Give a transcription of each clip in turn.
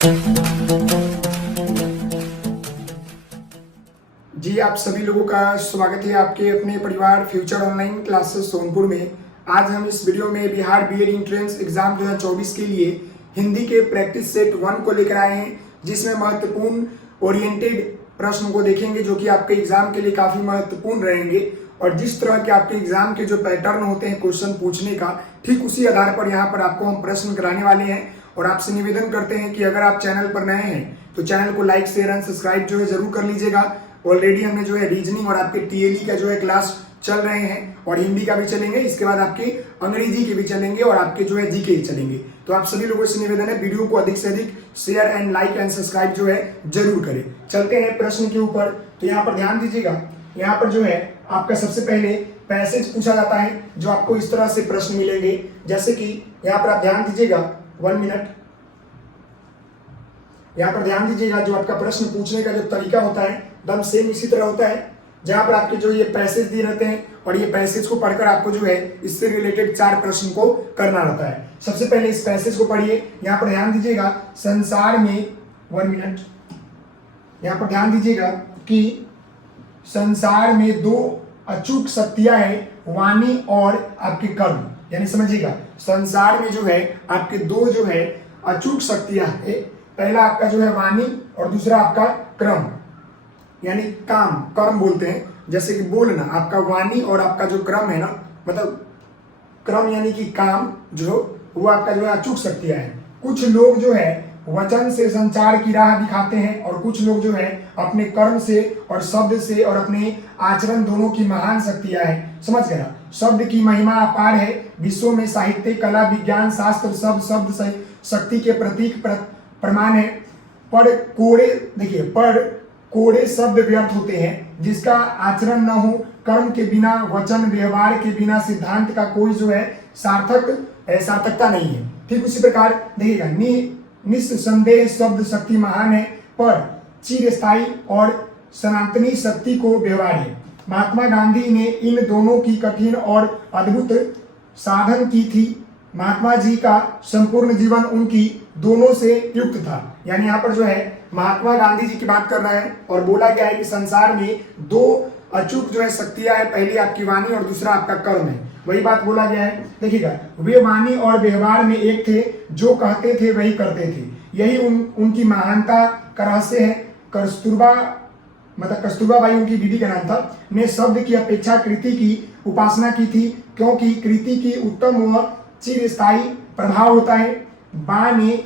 जी, आप सभी लोगों का स्वागत है आपके अपने परिवार फ्यूचर ऑनलाइन क्लासेस सोनपुर में। आज हम इस वीडियो में बिहार बीएड एंट्रेंस एग्जाम 2024 के लिए हिंदी के प्रैक्टिस सेट 1 को लेकर आए हैं, जिसमें महत्वपूर्ण ओरिएंटेड प्रश्न को देखेंगे जो कि आपके एग्जाम के लिए काफी महत्वपूर्ण रहेंगे। और जिस तरह के आपके एग्जाम के जो पैटर्न होते हैं क्वेश्चन पूछने का, ठीक उसी आधार पर यहाँ पर आपको हम प्रश्न कराने वाले हैं। और आपसे निवेदन करते हैं कि अगर आप चैनल पर नए हैं तो चैनल को लाइक शेयर एंड सब्सक्राइब जो है जरूर कर लीजिएगा। ऑलरेडी हमने जो है रीजनिंग और आपके टीएलई का जो है क्लास चल रहे हैं और हिंदी का भी चलेंगे, इसके बाद आपके अंग्रेजी के भी चलेंगे और आपके जो है जीके चलेंगे। तो आप सभी लोगों से निवेदन है वीडियो को अधिक से अधिक share and like and subscribe जो है जरूर करें। चलते हैं प्रश्न के ऊपर। तो यहाँ पर ध्यान दीजिएगा, यहाँ पर जो है आपका सबसे पहले पैसेज पूछा जाता है, जो आपको इस तरह से प्रश्न मिलेंगे। जैसे कि यहाँ पर आप ध्यान दीजिएगा, 1 मिनट, यहाँ पर ध्यान दीजिएगा, जो आपका प्रश्न पूछने का जो तरीका होता है एकदम सेम इसी तरह होता है। जहां पर आपके जो ये पैसेज दिए रहते हैं और ये पैसेज को पढ़कर आपको जो है इससे रिलेटेड 4 प्रश्न को करना रहता है। सबसे पहले इस पैसेज को पढ़िए। यहाँ पर ध्यान दीजिएगा, संसार में 1 मिनट, यहाँ पर ध्यान दीजिएगा कि संसार में 2 अचूक शक्तियां हैं, वाणी और आपके कर्म। यानी समझिएगा, संसार में जो है आपके 2 जो है अचूक शक्तियां है। पहला आपका जो है वाणी और दूसरा आपका क्रम, यानी काम, कर्म बोलते हैं। जैसे कि बोलना, आपका वाणी और आपका जो क्रम है ना, मतलब क्रम यानी कि काम जो वो आपका जो है अचूक शक्तियां है। कुछ लोग जो है वचन से संचार की राह दिखाते हैं और कुछ लोग जो है अपने कर्म से और शब्द से और अपने आचरण दोनों की महान शक्तियां है। समझ गए ना? शब्द की महिमा अपार है। विश्व में साहित्य, कला, विज्ञान, शास्त्र सब शब्द शक्ति के प्रतीक प्रमाण है। पर कोड़े, देखिए, पर कोड़े शब्द व्यर्थ होते हैं। जिसका आचरण न हो, कर्म के बिना, वचन व्यवहार के बिना सिद्धांत का कोई जो है सार्थकता नहीं है। ठीक उसी प्रकार देखिएगा, निस्संदेह शब्द शक्ति महान है, पर चिरस्थायी और सनातनी शक्ति को व्यवहार्य। महात्मा गांधी ने इन दोनों की कठिन और अद्भुत साधन की थी। महात्मा जी का संपूर्ण जीवन उनकी दोनों से युक्त था। यानी यहाँ पर जो है महात्मा गांधी जी की बात कर रहा है और बोला गया है कि संसार में 2 अचूक जो है शक्तियां है, पहली आपकी वाणी और दूसरा आपका कर्म है। वही बात बोला गया है। देखिएगा, वे वाणी और व्यवहार में एक थे, जो कहते थे वही करते थे। यही उनकी महानता का रहस्य है। कस्तूरबा बाई उनकी दीदी का नाम था, ने शब्द की अपेक्षा कृति की उपासना की थी, क्योंकि कृति की उत्तम व चिरस्थायी प्रभाव होता है। बा ने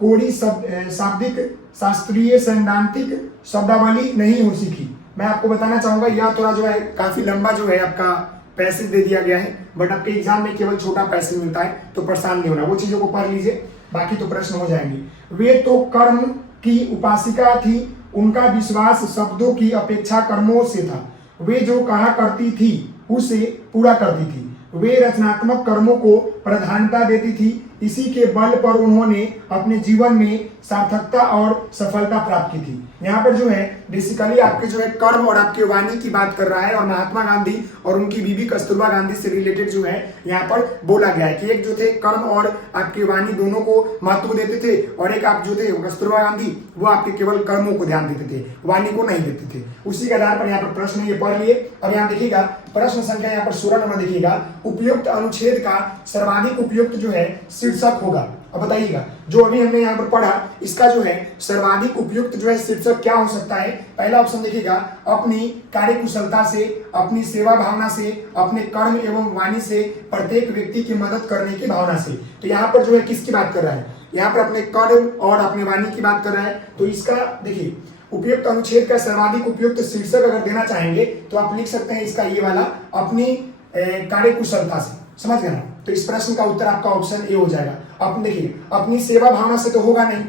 कोड़ी शाब्दिक शास्त्रीय सैद्धांतिक शब्दावली नहीं हो सीखी। मैं आपको बताना चाहूंगा, यह थोड़ा जो है काफी लंबा जो है आपका पैसेज दे दिया गया है, बट आपके एग्जाम में केवल छोटा पैसेज मिलता है, तो परेशान नहीं होना, वो चीजों को पढ़ लीजिए, बाकी तो प्रश्न हो जाएंगे। वे तो कर्म की उपासिका थी, उनका विश्वास शब्दों की अपेक्षा कर्मों से था। वे जो कहा करती थी उसे पूरा करती थी। वे रचनात्मक कर्मों को प्रधानता देती थी। इसी के बल पर उन्होंने अपने जीवन में सार्थकता और सफलता प्राप्त की थी। यहाँ पर जो है बेसिकली आपके जो है कर्म और आपके वाणी की बात कर रहा है और महात्मा गांधी और उनकी बीबी कस्तूरबा गांधी से रिलेटेड जो है यहाँ पर बोला गया है कि एक जो थे कर्म और आपकी वाणी दोनों को महत्व देते थे और एक आप जो थे कस्तूरबा गांधी वो आपके केवल कर्मों को ध्यान देते थे, वाणी को नहीं देते थे। उसी के आधार पर यहाँ पर प्रश्न ये पढ़ लिए। अब यहाँ देखिएगा प्रश्न संख्या यहाँ पर 16 नंबर देखिएगा, उपयुक्त अनुच्छेद का सर्वाधिक उपयुक्त जो है शीर्षक होगा। अब बताइएगा, जो अभी हमने यहाँ पर पढ़ा इसका जो है सर्वाधिक उपयुक्त जो है शीर्षक क्या हो सकता है। पहला ऑप्शन देखिएगा, अपनी कार्यकुशलता से, अपनी सेवा भावना से, अपने कर्म एवं वाणी से, प्रत्येक व्यक्ति की मदद करने की भावना से। तो यहाँ पर जो है किसकी बात कर रहा है, यहाँ पर अपने कर्म और अपने वाणी की बात कर रहा है। तो इसका देखिए उपयुक्त अनुच्छेद का सर्वाधिक उपयुक्त शीर्षक अगर देना चाहेंगे तो आप लिख सकते हैं इसका ये वाला, अपनी कार्यकुशलता से। समझ गए ना? तो इस प्रश्न का उत्तर आपका ऑप्शन ए हो जाएगा। अब देखिए, अपनी सेवा भावना से तो होगा नहीं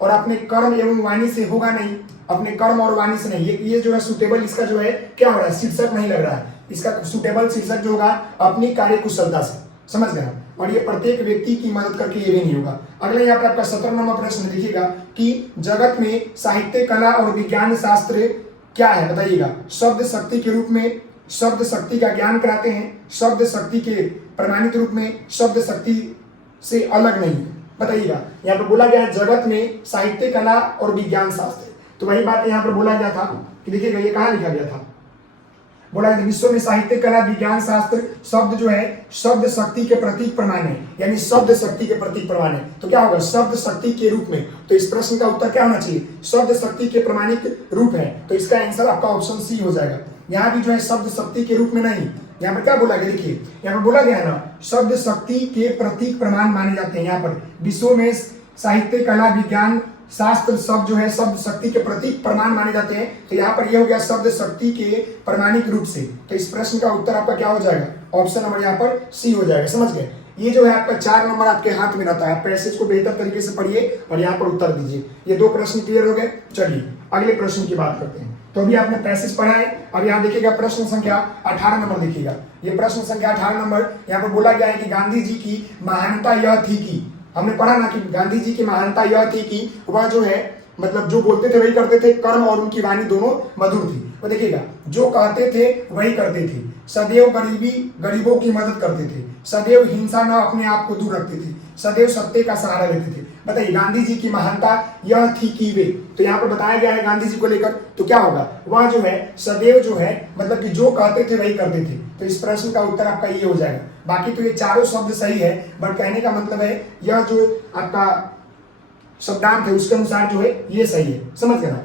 और अपने कर्म एवं वाणी से होगा नहीं, अपने कर्म और वाणी से नहीं। ये जो है सुटेबल इसका जो है क्या हो रहा है, शीर्षक नहीं लग रहा है। इसका सुटेबल शीर्षक जो होगा अपनी कार्यकुशलता से। समझ गए? और ये प्रत्येक व्यक्ति की मदद करके ये भी नहीं होगा। अगले यहाँ पे आपका 17 नंबर प्रश्न देखिएगा कि जगत में साहित्य, कला और विज्ञान शास्त्र क्या है, बताइएगा। शब्द शक्ति के रूप में शब्द शक्ति का ज्ञान कराते हैं, शब्द शक्ति के प्रमाणित रूप में शब्द शक्ति से अलग नहीं है। बताइएगा। यहाँ पर बोला गया है जगत में साहित्य, कला और विज्ञान शास्त्र, तो वही बात यहाँ पर बोला गया था कि देखिएगा ये कहाँ लिखा गया था, बोला गया विश्व में साहित्य, कला, विज्ञान शास्त्र शब्द जो है शब्द शक्ति के प्रतीक प्रमाण है, यानी शब्द शक्ति के प्रतीक प्रमाण है। तो क्या होगा, शब्द शक्ति के रूप में। तो इस प्रश्न का उत्तर क्या होना चाहिए, शब्द शक्ति के प्रमाणिक रूप है, तो इसका आंसर आपका ऑप्शन सी हो जाएगा। यहाँ भी जो है शब्द शक्ति के रूप में नहीं, यहाँ पर क्या बोला गया, देखिए यहाँ पर बोला गया है ना शब्द शक्ति के प्रतीक प्रमाण माने जाते हैं। यहाँ पर विश्व में साहित्य, कला, विज्ञान शास्त्र शब्द जो है शब्द शक्ति के प्रतीक प्रमाण माने जाते हैं। तो यहाँ पर यह हो गया शब्द शक्ति के प्रमाणिक रूप से। तो इस प्रश्न का उत्तर आपका क्या हो जाएगा, ऑप्शन नंबर यहाँ पर सी हो जाएगा। समझ गए, ये जो है आपका 4 नंबर आपके हाथ में रहता है, पैसेज को बेहतर तरीके से पढ़िए और यहाँ पर उत्तर दीजिए। ये 2 प्रश्न क्लियर हो गए। चलिए अगले प्रश्न की बात करते हैं। तो अभी आपने पैसेज पढ़ा है, अब यहाँ देखिएगा प्रश्न संख्या 18 नंबर देखिएगा। ये प्रश्न संख्या 18 नंबर, यहाँ पर बोला गया है कि गांधी जी की महानता यह थी कि, हमने पढ़ा ना कि गांधी जी की महानता यह थी कि वह जो है मतलब जो बोलते थे वही करते थे, कर्म और उनकी वाणी दोनों मधुर थी। वो देखिएगा जो कहते थे वही करते थे, सदैव गरीबों की मदद करते थे, सदैव हिंसा न अपने आप को दूर रखते थे, सदैव सत्य का सहारा लेते थे। बताइए गांधी जी की महानता यह थी कि वे, तो यहाँ पर बताया गया है गांधी जी को लेकर, तो क्या होगा, वह जो है सदैव जो है मतलब कि जो कहते थे वही करते थे। तो इस प्रश्न का उत्तर आपका ये हो जाएगा। बाकी तो ये चारों शब्द सही है, बट कहने का मतलब है यह जो आपका शब्दांत है उसके अनुसार जो है ये सही है। समझ गए ना,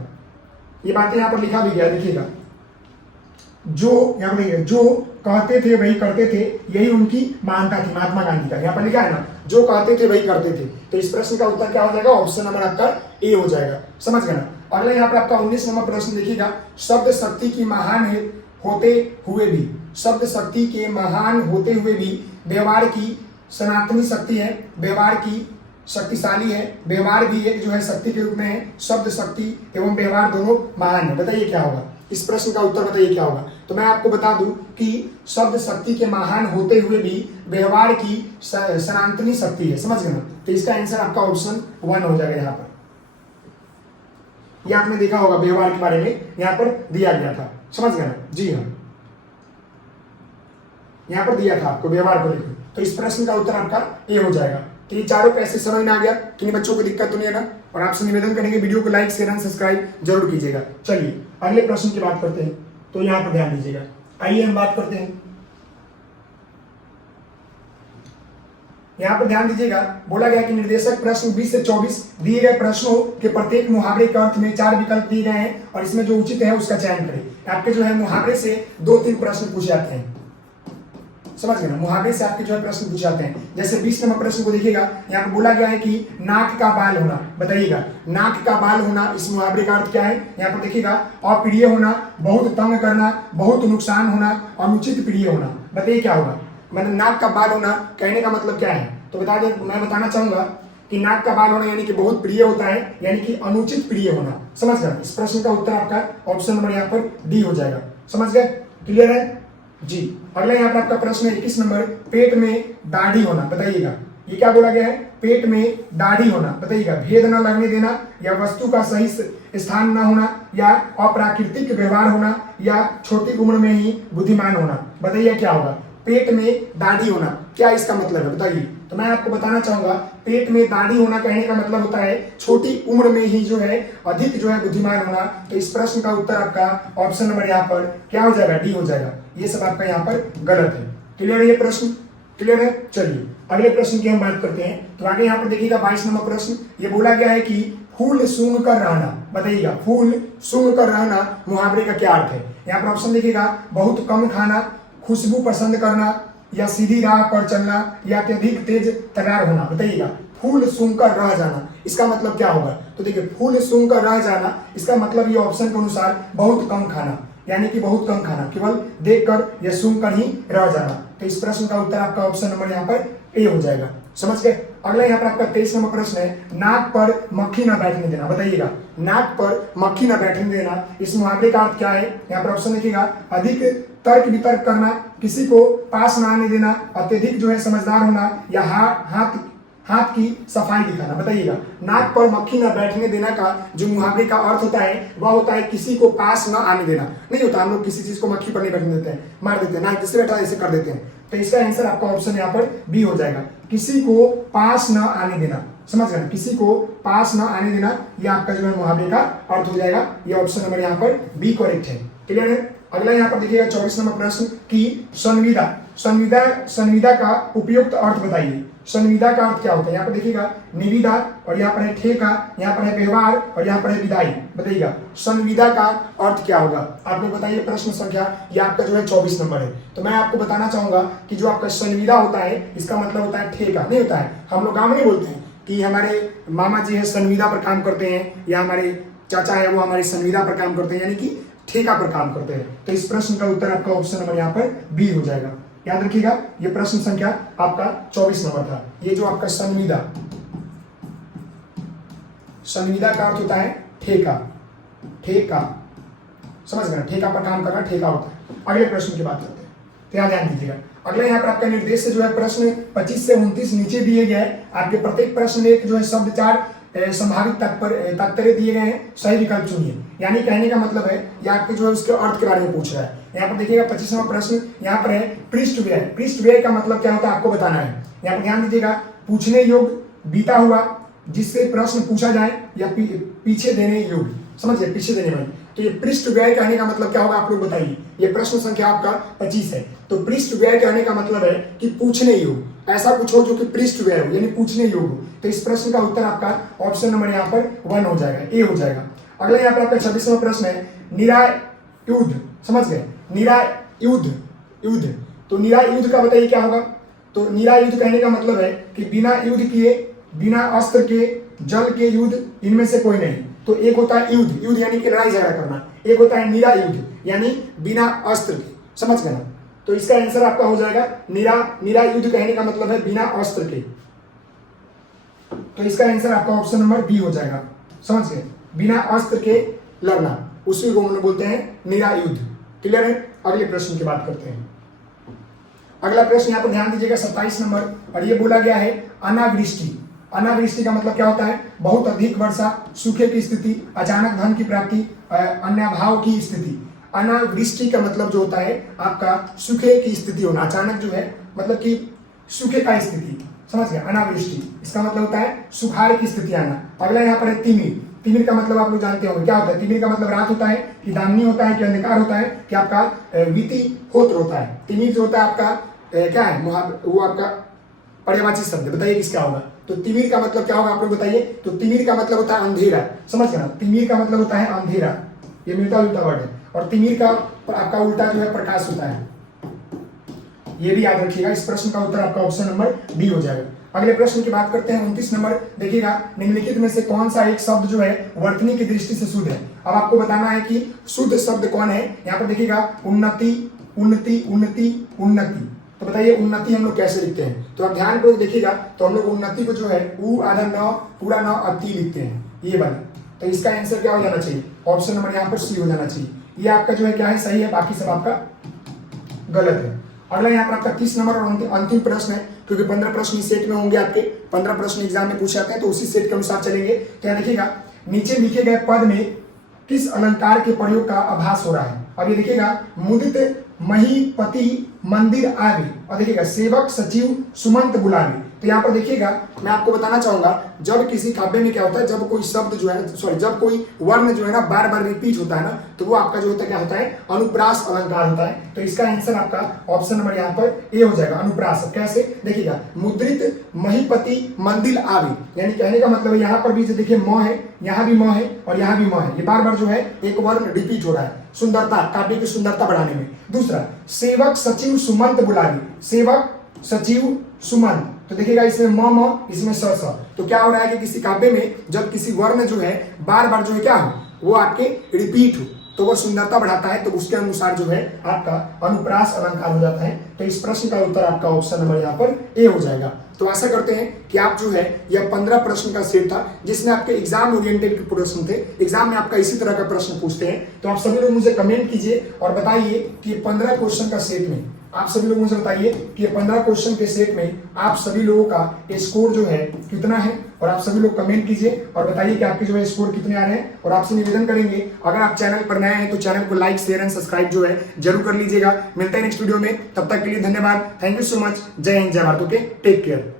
ये बातें यहाँ पर लिखा भी गया, देखिएगा जो यहाँ पर जो कहते थे वही करते थे, यही उनकी मानता थी महात्मा गांधी का। यहाँ पर लिखा है ना जो कहते थे वही करते थे। तो इस प्रश्न का उत्तर क्या हो जाएगा, ऑप्शन नंबर आपका ए हो जाएगा। समझ गए ना। अगला यहाँ पर आपका 19 नंबर प्रश्न देखिएगा, शब्द शक्ति की महान होते हुए भी, शब्द शक्ति के महान होते हुए भी व्यवहार की सनातनी शक्ति है, व्यवहार की शक्तिशाली है, व्यवहार भी एक जो है शक्ति के रूप में है, शब्द शक्ति एवं व्यवहार दोनों महान है। बताइए क्या होगा, इस प्रश्न का उत्तर बताइए क्या होगा। तो मैं आपको बता दूं कि शब्द शक्ति के महान होते हुए भी व्यवहार की सनातनी शक्ति है। समझ गए ना। तो इसका आंसर आपका ऑप्शन 1 हो जाएगा। यहाँ पर यह आपने देखा होगा व्यवहार के बारे में यहाँ पर दिया गया था। समझ गए ना, जी हाँ, यहाँ पर दिया था आपको व्यवहार को लेकर। तो इस प्रश्न का उत्तर आपका ए हो जाएगा। तो ये चारों पैसे समझ में आ गया, किन बच्चों को दिक्कत तो नहीं है ना। और आपसे निवेदन करेंगे वीडियो को लाइक शेयर एंड सब्सक्राइब जरूर कीजिएगा। चलिए अगले प्रश्न की बात करते हैं, तो यहाँ पर ध्यान दीजिएगा। आइए हम बात करते हैं, यहाँ पर ध्यान दीजिएगा। बोला गया कि निर्देशक प्रश्न 20 से 24 दिए गए प्रश्नों के प्रत्येक मुहावरे के अर्थ में 4 विकल्प दिए गए हैं और इसमें जो उचित है उसका चयन करें। आपके जो है मुहावरे से 2-3 प्रश्न पूछे जाते हैं। समझ गए ना, मुहावरे से आपके जो है प्रश्न पूछे जाते हैं। जैसे 20 नंबर प्रश्न को देखिएगा, यहाँ पर बोला गया है कि नाक का बाल होना। बताइएगा नाक का बाल होना इस मुहावरे का अर्थ क्या है। यहाँ पर देखिएगा अप्रिय होना, बहुत तंग करना, बहुत नुकसान होना, अनुचित प्रिय होना। बताइए क्या होगा, मतलब नाक का बाल होना कहने का मतलब क्या है। तो बता दें, मैं बताना चाहूंगा कि नाक का बाल होना यानी कि बहुत प्रिय होता है, यानी कि अनुचित प्रिय होना। समझ गए, इस प्रश्न का उत्तर आपका ऑप्शन नंबर यहाँ पर डी हो जाएगा। समझ गए, क्लियर है जी। अगला यहाँ पर आपका प्रश्न है 21 नंबर, पेट में दाढ़ी होना। बताइएगा ये क्या बोला गया है, पेट में दाढ़ी होना। बताइएगा भेद न लगने देना, या वस्तु का सही स्थान न होना, या अप्राकृतिक व्यवहार होना, या छोटी उम्र में ही बुद्धिमान होना। बताइए क्या होगा, पेट में दाढ़ी होना क्या इसका मतलब है बताइए। तो मैं आपको बताना चाहूंगा, पेट में दाढ़ी होना कहने का मतलब होता है छोटी उम्र में ही जो है अधिक जो है बुद्धिमान होना। तो इस प्रश्न का उत्तर आपका ऑप्शन नंबर यहाँ पर क्या हो जाएगा, डी हो जाएगा। ये सब आपका यहाँ पर गलत है। क्लियर है ये प्रश्न, क्लियर है। चलिए अगले प्रश्न की हम बात करते हैं। तो आगे यहाँ पर देखिएगा 22 नंबर प्रश्न, ये बोला गया है कि फूल सूंघ कर रहना। बताइएगा फूल सूंघ कर रहना मुहावरे का क्या अर्थ है। यहाँ पर ऑप्शन देखिएगा, बहुत कम खाना, खुशबू पसंद करना, या सीधी राह पर चलना, या अत्यधिक तेज तैयार होना। बताइएगा फूल सूंघ कर रह जाना इसका मतलब क्या होगा। तो देखिए फूल सूंघ कर रह जाना इसका मतलब ये ऑप्शन के अनुसार बहुत कम खाना, यानी कि बहुत कम खाना, केवल देखकर या सूंघ कर ही रह जाना। तो इस प्रश्न का उत्तर आपका ऑप्शन नंबर यहाँ पर ए हो जाएगा। समझ गए। अगला यहाँ पर आपका 23 नंबर प्रश्न है, नाक पर मक्खी न बैठने देना। बताइएगा नाक पर मक्खी न बैठने देना इस मुहावरे का अर्थ क्या है। यहाँ पर ऑप्शन देखिएगा, अधिक तर्क वितर्क करना, किसी को पास न आने देना, अत्यधिक जो है समझदार होना, या हाथ की सफाई दिखाना। बताइएगा नाक पर मक्खी न बैठने देना का जो मुहावरे का अर्थ होता है वह होता है किसी को पास न आने देना। नहीं होता, हम लोग किसी चीज को मक्खी पर नहीं बैठने देते हैं, मार देते हैं, ना जिससे बैठा ऐसे कर देते हैं। तो इसका आंसर आपका ऑप्शन यहाँ पर बी हो जाएगा, किसी को पास न आने देना। समझ गए, किसी को पास ना आने देना, ये आपका जो है मुहावरे का अर्थ हो जाएगा। ये ऑप्शन नंबर यहाँ पर बी करेक्ट है। क्लियर है। अगला यहाँ पर देखिएगा 24 नंबर प्रश्न की संविदा संविदा संविदा का उपयुक्त अर्थ बताइए। संविदा का अर्थ क्या होता है? यहाँ पर देखिएगा निविदा, और यहाँ पर है ठेका, यहाँ पर है व्यवहार, और यहाँ पर है विदाई। बताइएगा संविदा का अर्थ क्या होगा? आपने बताइए। प्रश्न संख्या ये आपका जो है 24 नंबर है। तो मैं आपको बताना चाहूंगा कि जो आपका संविदा होता है इसका मतलब होता है ठेका, नहीं होता है। हम लोग गाँव में नहीं बोलते हैं कि हमारे मामा जी है संविदा पर काम करते हैं, या हमारे चाचा है वो हमारी संविदा पर काम करते हैं, यानी कि ठेका पर काम करते हैं। तो इस प्रश्न का उत्तर आपका ऑप्शन नंबर यहाँ पर बी हो जाएगा। याद रखिएगा, ये प्रश्न संख्या आपका 24 नंबर था। ये जो आपका संविदा का अर्थ होता है ठेका, ठेका, समझ गए, ठेका पर काम करना ठेका होता है। अगले प्रश्न की बात करते हैं, तो यहाँ ध्यान दीजिएगा। अगला यहाँ पर आपका निर्देश से जो है प्रश्न 25 से 29 नीचे दिए गए हैं। आपके प्रत्येक प्रश्न में एक जो है शब्द 4 संभावित तात्पर्य दिए गए हैं, सही विकल्प चुनिए। यानी कहने का मतलब है ये आपके जो है उसके अर्थ के बारे में पूछ रहा है। यहाँ पर देखिएगा 25वां प्रश्न यहाँ पर है पृष्ठ व्यय। पृष्ठ व्यय का मतलब क्या होता है आपको बताना है। यहाँ पर ध्यान दीजिएगा, पूछने योग्य बीता हुआ जिससे प्रश्न पूछा जाए, या पीछे देने योग्य, समझिए पीछे देने वाली। तो ये पृष्ठ व्यय कहने का मतलब क्या होगा आप लोग बताइए। ये प्रश्न संख्या आपका 25 है। तो पृष्ठ व्यय कहने का मतलब है कि पूछने योग्य, ऐसा कुछ हो जो कि पृष्ठ व्यय हो, यानी पूछने योग्य हो। तो इस प्रश्न का उत्तर आपका ऑप्शन नंबर यहाँ पर 1 हो जाएगा, ए हो जाएगा। अगला यहाँ पर आपका 26वां प्रश्न है निराय युद्ध। समझ गए, निराय युद्ध। तो निराय युद्ध का बताइए क्या होगा। तो निराय युद्ध कहने का मतलब है कि बिना युद्ध किए, बिना अस्त्र के, जल के युद्ध, इनमें से कोई नहीं। तो एक होता है युद्ध यानी कि लड़ाई झगड़ा करना, एक होता है निरा युद्ध यानी बिना अस्त्र के, समझ गए ना। तो इसका आंसर आपका हो जाएगा निरा युद्ध कहने का मतलब है बिना अस्त्र के। तो इसका आंसर आपका ऑप्शन नंबर बी हो जाएगा, समझ गए, बिना अस्त्र के लड़ना, उसी को हम लोग बोलते हैं निरा युद्ध। क्लियर है। अगले प्रश्न की बात करते हैं। अगला प्रश्न यहाँ पर ध्यान दीजिएगा 27 नंबर, और ये बोला गया है अनावृष्टि। अनावृष्टि का मतलब क्या होता है? बहुत अधिक वर्षा, सूखे की स्थिति, अचानक धन की प्राप्ति, अन्याभाव की स्थिति। अनावृष्टि का मतलब जो होता है आपका सूखे की स्थिति होना, अचानक जो है मतलब कि सूखे का स्थिति, समझ गए। अनावृष्टि इसका मतलब होता है सुखाड़ की स्थिति आना। अगला यहाँ पर है तिमिर। तिमिर का मतलब आप लोग जानते होंगे क्या होता है। तिमिर का मतलब रात होता है कि दामिनी होता है कि अंधकार होता है कि आपका विति होत्र होता है। तिमिर जो होता है आपका क्या है, वो आपका पर्यायवाची शब्द, बताइए किसका होगा। तो तिमिर का मतलब क्या होगा आप लोग बताइए। तो तिमिर का मतलब होता है अंधेरा, समझ गए ना। तिमिर का मतलब होता है अंधेरा, ये मिलता जुलता वर्ड है। और तिमिर का आपका उल्टा जो है प्रकाश होता है, ये भी याद रखिएगा। इस प्रश्न का उत्तर आपका ऑप्शन नंबर बी हो जाएगा। अगले प्रश्न की बात करते हैं 29 नंबर। देखिएगा निम्नलिखित में से कौन सा एक शब्द जो है वर्तनी की दृष्टि से शुद्ध है। अब आपको बताना है कि शुद्ध शब्द कौन है। यहाँ पर देखिएगा उन्नति, उन्नति, उन्नति, उन्नति। तो बताइए उन्नति हम लोग कैसे लिखते हैं। तो आप ध्यान पूर्वक देखिएगा, तो हम लोग उन्नति को जो है उ आधा न पूरा न अति लिखते हैं, ये वाला। तो इसका आंसर क्या हो जाना चाहिए, ऑप्शन नंबर यहाँ पर सी हो जाना चाहिए। ये आपका जो है क्या है, सही है, बाकी सब आपका गलत है। अगला यहाँ पर आपका 30 नंबर और अंतिम प्रश्न है, क्योंकि 15 प्रश्न इस सेट में होंगे आपके। 15 प्रश्न एग्जाम में पूछे जाते हैं, तो उसी सेट के अनुसार चलेंगे। तो यहाँ देखिएगा नीचे लिखे गए पद में किस अलंकार के प्रयोग का आभास हो रहा है। अब ये देखिएगा मुदित महीपति मंदिर आवे, और देखिएगा सेवक सचिव सुमंत बुलावे। तो यहाँ पर देखिएगा मैं आपको बताना चाहूंगा, जब किसी काव्य में क्या होता है, जब कोई शब्द जो है सॉरी जब कोई वर्ण जो है ना बार बार रिपीट होता है ना, तो वो आपका जो होता है क्या होता है, अनुप्रास अलंकार होता है। तो इसका आंसर आपका ऑप्शन नंबर यहाँ पर ए हो जाएगा, अनुप्रास। कैसे देखिएगा, मुद्रित महीपति मंदिर आवे, यानी कहने का मतलब यहाँ पर भी देखिए म है, यहाँ भी म है और यहाँ भी म है, ये बार बार जो है एक वर्ण रिपीट हो रहा है, सुंदरता, काव्य की सुंदरता बढ़ाने में। दूसरा सेवक सचिव सुमंत बुलावे, सेवक सचिव सुमंत, तो देखिएगा इसमें म इसमें स। तो क्या हो रहा है कि किसी काव्य में जब किसी वर्ण जो है बार बार जो है क्या हो, वो आपके रिपीट हो, तो वो सुंदरता बढ़ाता है, तो उसके अनुसार जो है आपका अनुप्रास अलंकार हो जाता है। तो इस प्रश्न का उत्तर आपका ऑप्शन नंबर यहाँ पर ए हो जाएगा। तो आशा करते हैं कि आप जो है यह 15 प्रश्न का सेट था, जिसमें आपके एग्जाम ओरिएंटेड प्रश्न थे। एग्जाम में आपका इसी तरह का प्रश्न पूछते हैं। तो आप सभी लोग मुझे कमेंट कीजिए और बताइए कि 15 क्वेश्चन का सेट में आप सभी लोग मुझे बताइए कि 15 क्वेश्चन के सेट में आप सभी लोगों का स्कोर जो है कितना है, और आप सभी लोग कमेंट कीजिए और बताइए कि आपके जो है स्कोर कितने आ रहे हैं। और आपसे निवेदन करेंगे, अगर आप चैनल पर नए हैं तो चैनल को लाइक शेयर एंड सब्सक्राइब जो है जरूर कर लीजिएगा। मिलते हैं नेक्स्ट वीडियो में, तब तक के लिए धन्यवाद। Thank you so much. जय हिंद, जय भारत। Okay, take care.